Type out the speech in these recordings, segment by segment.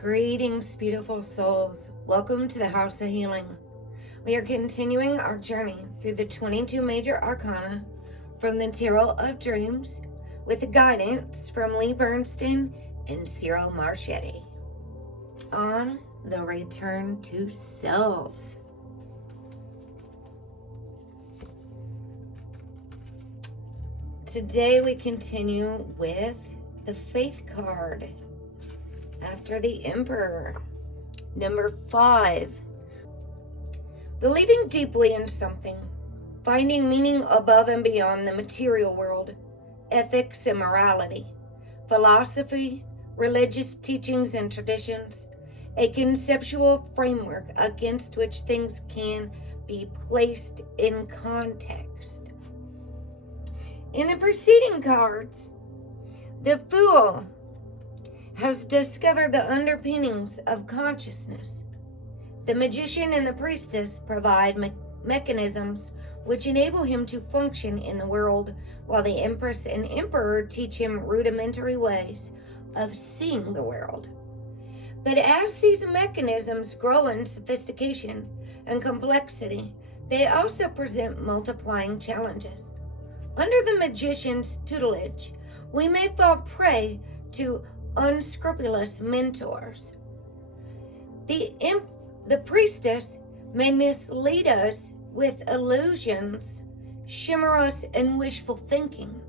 Greetings, beautiful souls. Welcome to the House of Healing. We are continuing our journey through the 22 major arcana from the Tarot of Dreams with guidance from Lee Bernstein and Cyril Marchetti on the return to self. Today we continue with the Faith card after the Emperor. Number 5. Believing deeply in something, finding meaning above and beyond the material world, ethics and morality, philosophy, religious teachings and traditions, a conceptual framework against which things can be placed in context. In the preceding cards, the Fool has discovered the underpinnings of consciousness. The Magician and the Priestess provide mechanisms which enable him to function in the world, while the Empress and Emperor teach him rudimentary ways of seeing the world. But as these mechanisms grow in sophistication and complexity, they also present multiplying challenges. Under the Magician's tutelage, we may fall prey to unscrupulous mentors. The Priestess may mislead us with illusions, shimmer us in wishful thinking.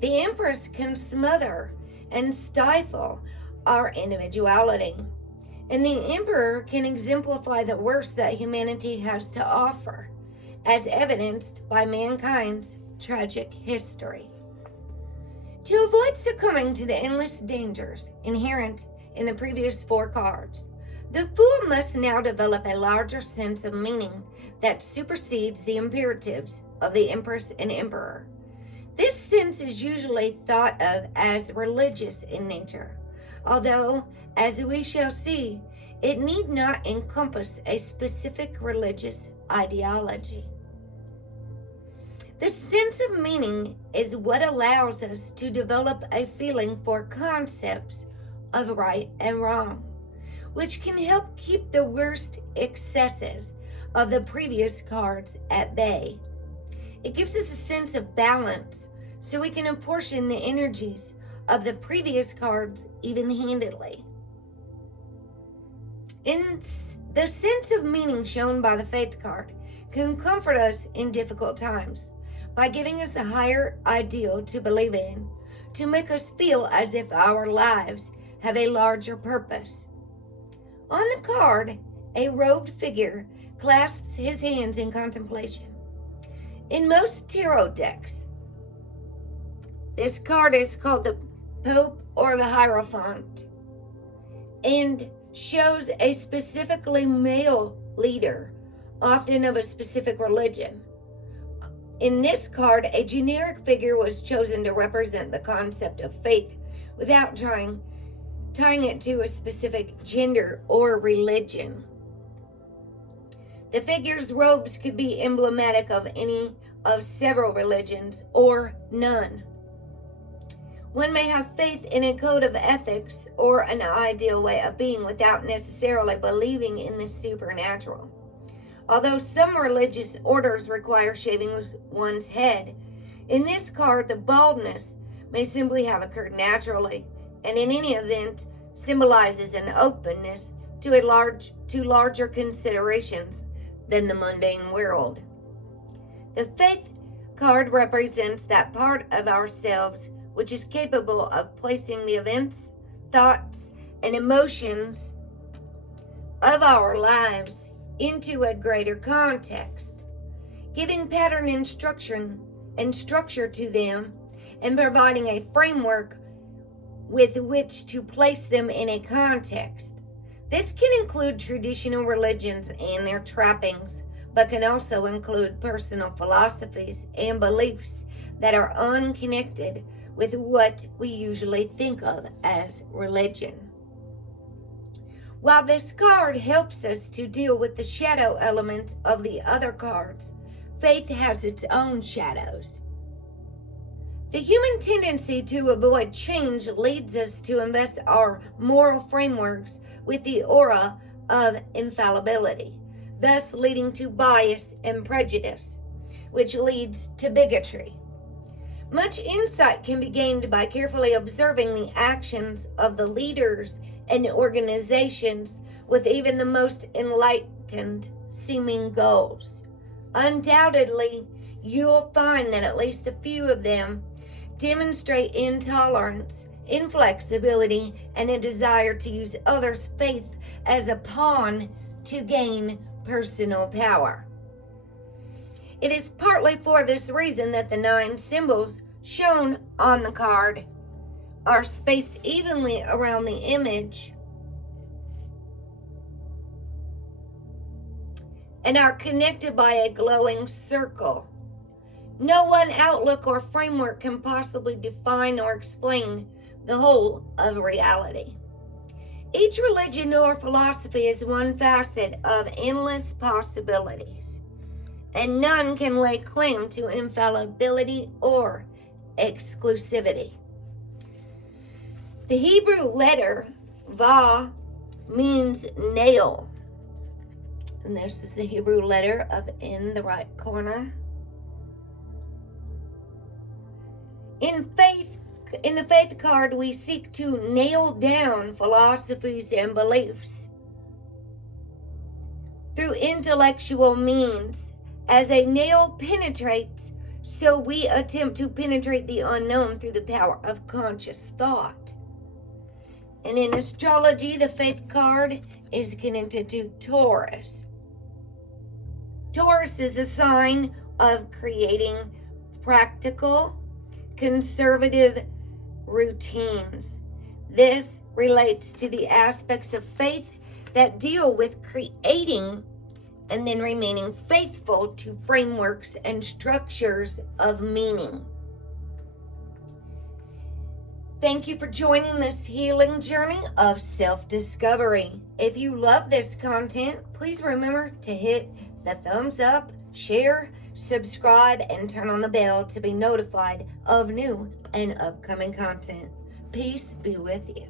The Empress can smother and stifle our individuality, and the Emperor can exemplify the worst that humanity has to offer, as evidenced by mankind's tragic history. To avoid succumbing to the endless dangers inherent in the previous 4 cards, the Fool must now develop a larger sense of meaning that supersedes the imperatives of the Empress and Emperor. This sense is usually thought of as religious in nature, although, as we shall see, it need not encompass a specific religious ideology. The sense of meaning is what allows us to develop a feeling for concepts of right and wrong, which can help keep the worst excesses of the previous cards at bay. It gives us a sense of balance so we can apportion the energies of the previous cards even-handedly. The sense of meaning shown by the Faith card can comfort us in difficult times by giving us a higher ideal to believe in, to make us feel as if our lives have a larger purpose. On the card, a robed figure clasps his hands in contemplation. In most tarot decks, this card is called the Pope or the Hierophant and shows a specifically male leader, often of a specific religion. In this card, a generic figure was chosen to represent the concept of faith without tying it to a specific gender or religion. The figure's robes could be emblematic of any of several religions or none. One may have faith in a code of ethics or an ideal way of being without necessarily believing in the supernatural. Although some religious orders require shaving one's head, in this card the baldness may simply have occurred naturally, and in any event symbolizes an openness to larger considerations than the mundane world. The Faith card represents that part of ourselves which is capable of placing the events, thoughts, and emotions of our lives into a greater context, giving pattern instruction and structure to them, and providing a framework with which to place them in a context. This can include traditional religions and their trappings, but can also include personal philosophies and beliefs that are unconnected with what we usually think of as religion. While this card helps us to deal with the shadow element of the other cards, faith has its own shadows. The human tendency to avoid change leads us to invest our moral frameworks with the aura of infallibility, thus leading to bias and prejudice, which leads to bigotry. Much insight can be gained by carefully observing the actions of the leaders and organizations with even the most enlightened seeming goals. Undoubtedly, you'll find that at least a few of them demonstrate intolerance, inflexibility, and a desire to use others' faith as a pawn to gain personal power. It is partly for this reason that the 9 symbols shown on the card are spaced evenly around the image and are connected by a glowing circle. No one outlook or framework can possibly define or explain the whole of reality. Each religion or philosophy is one facet of endless possibilities, and none can lay claim to infallibility or exclusivity. The Hebrew letter Va means nail, and this is the Hebrew letter in the right corner. In the faith card, we seek to nail down philosophies and beliefs through intellectual means. As a nail penetrates, so we attempt to penetrate the unknown through the power of conscious thought. And in astrology, the faith card is connected to Taurus. Taurus is the sign of creating practical, conservative routines. This relates to the aspects of faith that deal with creating and then remaining faithful to frameworks and structures of meaning. Thank you for joining this healing journey of self-discovery. If you love this content, please remember to hit the thumbs up, share, subscribe, and turn on the bell to be notified of new and upcoming content. Peace be with you.